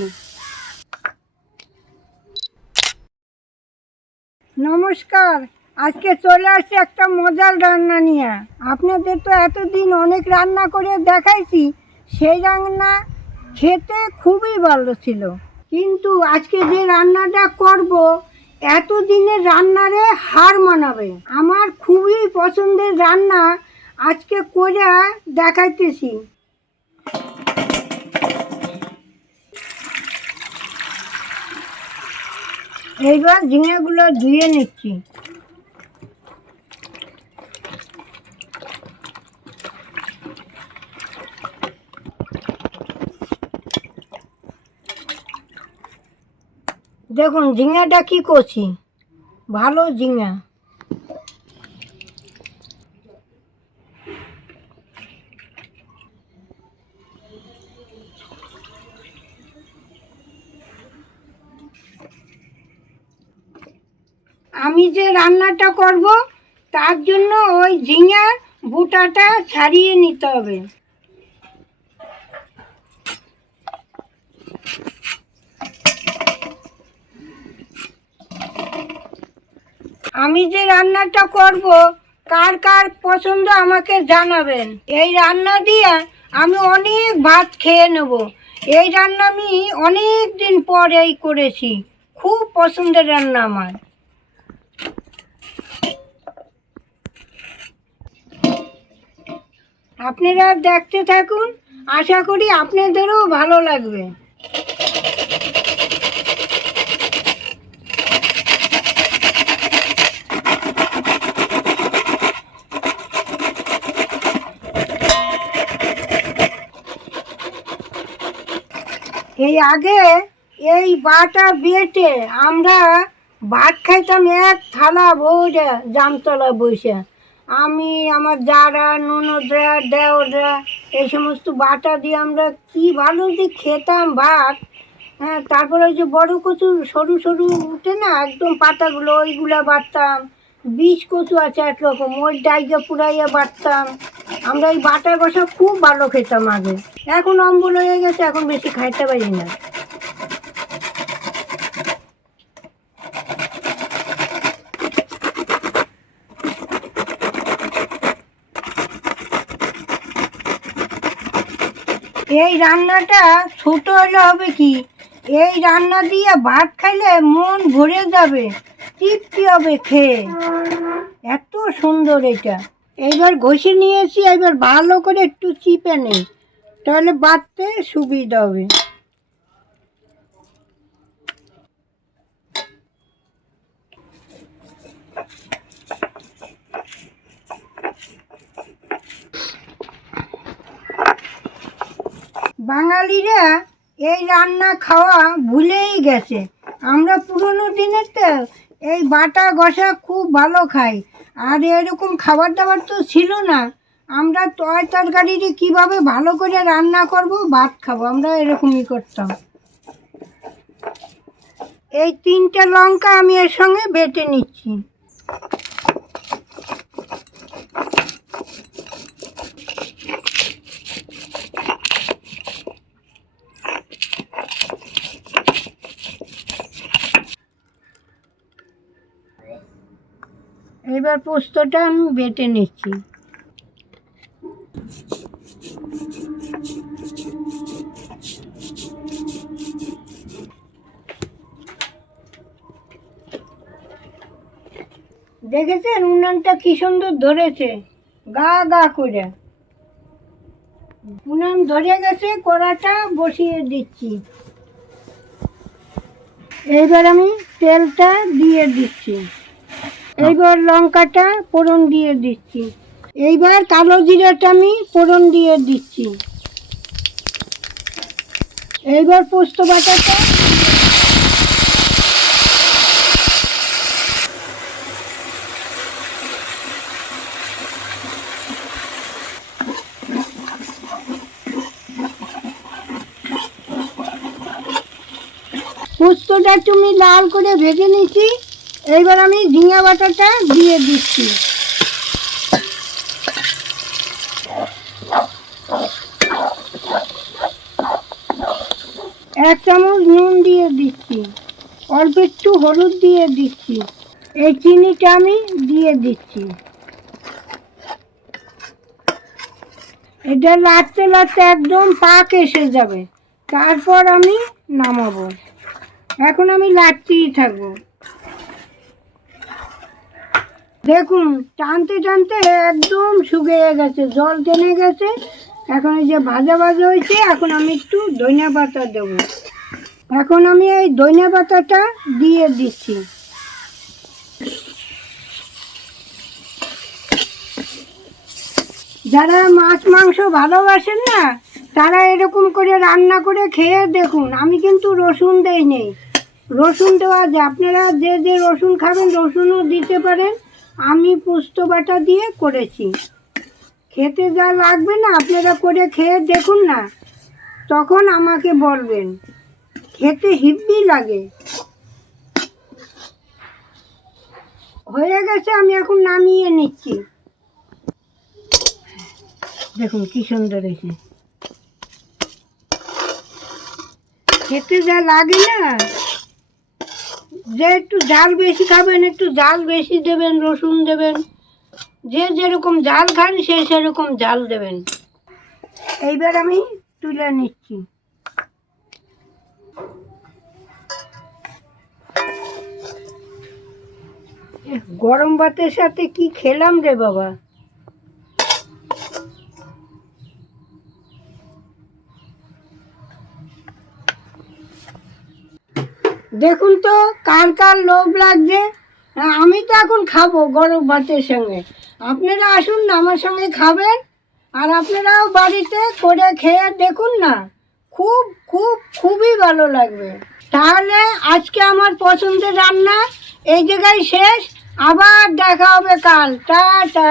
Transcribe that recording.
নিচ্ছি নমস্কার, আজকে চলে আসছে একটা মজার রান্না নিয়ে। আপনাদের তো এতদিন অনেক রান্না করে দেখাইছি, সেই রান্না খেতে খুবই ভালো ছিল। কিন্তু আজকে যে রান্নাটা করব এতদিনের রান্নারে হার মানাবে। আমার খুবই পছন্দের রান্না আজকে করে দেখাইতেছি। এইবার ঝিঙেগুলো ধুয়ে নিচ্ছি। দেখুন ঝিঙাটা কি করছি? ভালো ঝিঙা। আমি যে রান্নাটা করব, তার জন্য ওই ঝিঙার বুটাটা ছাড়িয়ে নিতে হবে। আমি যে রান্নাটা করব, কার কার পছন্দ আমাকে জানাবেন। এই রান্না দিয়ে আমি অনেক ভাত খেয়ে নেব। এই রান্না আমি অনেক দিন পর এই করেছি। খুব পছন্দের রান্না আমার। আপনারা দেখতে থাকুন। আশা করি আপনাদেরও ভালো লাগবে। এই আগে এই বাটা বেটে আমরা ভাত খাইতাম এক থালা বউরা জামতলা বসে আমি, আমার যারা, ননদরা দেওরা এই সমস্ত বাটা দিয়ে আমরা কি ভালো যে খেতাম ভাত হ্যাঁ তারপরে ওই যে বড় কচু সরু সরু উঠে না, একদম পাতাগুলো, ওইগুলো বাটতাম বিষ কচু আছে একরকম, ওই ডাইগা পুরাইয়া বাটতাম। আমরা এই বাটা বসা খুব ভালো খেতাম আগে। এখন অম্বল হয়ে গেছে, এখন বেশি খাইতে পারি না। এই রান্নাটা ছোট হলে হবে কি? এই রান্না দিয়ে ভাত খাইলে মন ভরে যাবে, তৃপ্তি হবে খেয়ে। এত সুন্দর এটা। এইবার ঘষে নিয়েছি এবার ভালো করে একটু চিপে নেই, তাহলে বাঁধতে সুবিধা হবে। বাঙালিরা এই রান্না খাওয়া ভুলেই গেছে। আমরা পুরনো দিনের তো এই বাটা ঘষা খুব ভালো খাই। আর এরকম খাবার দাবার তো ছিল না। আমরা তয় তরকারিটি কীভাবে ভালো করে রান্না করব, ভাত খাব, আমরা এরকমই করতাম। এই তিনটে লঙ্কা আমি এর সঙ্গে বেটে নিচ্ছি। এবার পোস্তটা আমি বেটে নিচ্ছি। দেখেছেন উনানটা কি সুন্দর ধরেছে? গা গা করে। উনান ধরে গেছে, কড়াটা বসিয়ে দিচ্ছি। এইবার আমি তেলটা দিয়ে দিচ্ছি। এইবার লঙ্কাটা ফোড়ন দিয়ে দিচ্ছি। এইবার কালো জিরাটা আমি ফোড়ন দিয়ে দিচ্ছি। এইবার পোস্ত বাটাটা পোস্তটা তুমি লাল করে ভেজে নিচ্ছি। এইবার আমি ঝিঙা বাটাটা দিয়ে দিচ্ছি। এক চামচ নুন দিয়ে দিচ্ছি। অল্প একটু হলুদ দিয়ে দিচ্ছি। এই চিনিটা আমি দিয়ে দিচ্ছি। এটা লাড়তে লাড়তে একদম পাক এসে যাবে। তারপর আমি নামাবো। এখন আমি লাড়তেই থাকব। দেখুন, টানতে টানতে একদম শুকিয়ে গেছে, জল টেনে গেছে। এখন এই যে ভাজা ভাজা হয়েছে, এখন আমি একটু ধনিয়া পাতা দেবো। এখন আমি এই ধনিয়া পাতাটা দিয়ে দিচ্ছি। যারা মাছ, মাংস ভালোবাসেন না, তারা এরকম করে রান্না করে খেয়ে দেখুন, আমি কিন্তু রসুন দেই নেই রসুন দেওয়া যায়, আপনারা যে যে রসুন খাবেন, রসুনও দিতে পারেন। আমি পোস্ত বাটা দিয়ে করেছি। খেতে যা লাগবে না, আপনারা করে খেয়ে দেখুন না। তখন আমাকে বলবেন, খেতে হিব্বি লাগে। হয়ে গেছে, আমি এখন নামিয়ে নিচ্ছি। দেখুন কি সুন্দর হয়েছে। খেতে যা লাগে না। যে একটু ঝাল বেশি খাবেন, একটু ঝাল বেশি দেবেন, রসুন দেবেন। যে যেরকম ঝাল খান, সে সেরকম ঝাল দেবেন। এইবার আমি তুলে নিচ্ছি। গরম ভাতের সাথে কি খেলাম রে বাবা? দেখুন তো কার কার লোভ লাগছে? হ্যাঁ, আমি তো এখন খাব গরম ভাতের সঙ্গে। আপনারা আসুন না আমার সঙ্গে খাবেন আর আপনারাও বাড়িতে করে খেয়ে দেখুন না খুব খুব খুবই ভালো লাগবে। তাহলে আজকে আমার পছন্দের রান্না এই জায়গায় শেষ আবার দেখা হবে কাল। টাটা।